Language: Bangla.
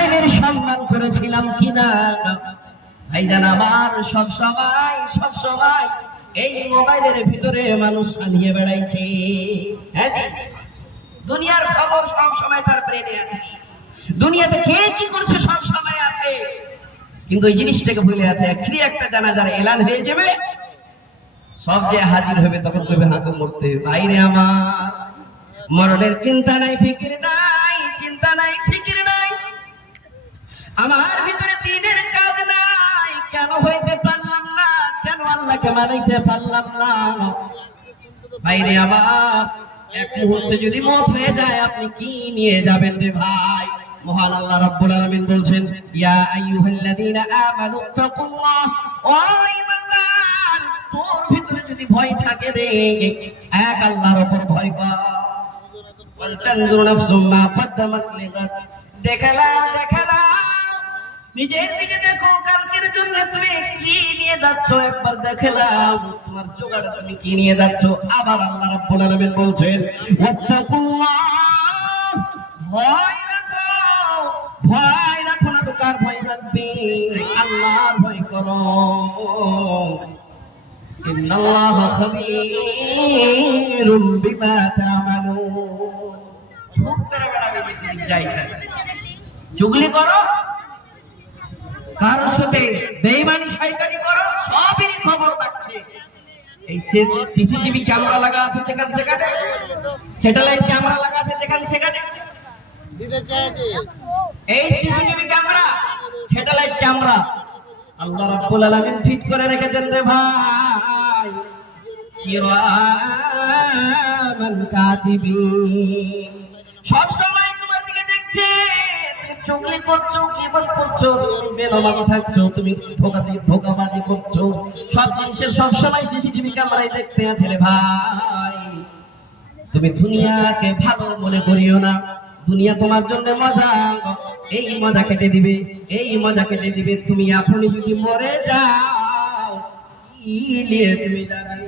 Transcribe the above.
আলেমের সম্মান করেছিলাম কিনা? ভাইজান আমার সব সময় এই মোবাইলের ভিতরে মানুষ সাজিয়ে বেড়াইছে। হ্যাঁ জি, দুনিয়ার খবর সব সময় তার ব্রেনে আছে, দুনিয়াতে কে কি করছে সব সময় আছে, কিন্তু এই জিনিসটাকে ভুলে আছে। একটি একটা জানাজার এলান হয়ে যাবে, সব যে হাজির হবে তখন কইবে হাতে মরতে। বাইরে আমার মরণের চিন্তা নাই, ফিকির নাই, চিন্তা নাই, ফিকির নাই, আমার ভিতরে দ্বীনের কাজ নাই। কেন হইতে পারলাম না? কেন আল্লাহকে মানাইতে পারলাম না? বাইরে আমার এক মুহূর্তে যদি মত হয়ে যায়, আপনি কি নিয়ে যাবেন রে ভাই? মহান আল্লাহ রাব্বুল আলামিন বলছেন, ইয়া আইয়ুহাল্লাযীনা আমানু তাকুল্লাহ, ও ঈমানদার, তোর ভিতরে যদি ভয় থাকে রে, এক আল্লাহর উপর ভয় কর। ওয়াল তানজুর নাফসুম মা কদ্দামাত লিগাদ, দেখলা নিজের দিকে দেখো, কালকের জন্য তুমি কি নিয়ে যাচ্ছ একবার দেখলাম, তোমার জোগাড় তুমি কি নিয়ে যাচ্ছ। আবার আল্লাহ রাব্বুল আলামিন বলছেন, ওয়াত্তাকুল্লাহ, ভয় রাখো না তো কার ভয় রাখবে? আল্লাহর ভয় করো। ইন্নাল্লাহা খাবীরুম বিমা তা'মালুন। খুব করে বেড়াবে যাই না, চুগলি করো, কারোর সাথে বেঈমানি শয়তানি করো, সবেরই খবর থাকছে। এই সিসিটিভি ক্যামেরা লাগা আছে যেখানে সেখানে, স্যাটেলাইট ক্যামেরা লাগা আছে যেখানে সেখানে, এই সিসিটিভি ক্যামেরা, স্যাটেলাইট ক্যামেরা আল্লাহ রাব্বুল আলামিন ফিট করে রেখেছেন রে ভাই। কিরামান কাতিবিন, সব সময় তোমার দিকে দেখছে। চুগলি করছো, গীবত করছো, বেঈমানি থাকছো, তুমি ধোঁকাবাজি করছো, সব জিনিসের সব সময় সিসিটিভি ক্যামেরায় দেখতে আছে রে ভাই। তুমি দুনিয়াকে ভালো মনে করিও না, দুনিয়া তোমার জন্য মজা, এই মজা কেটে দিবে, এই মজা কেটে দিবে। তুমি এখনই যদি মরে যাও, কি নিয়ে তুমি যাবে?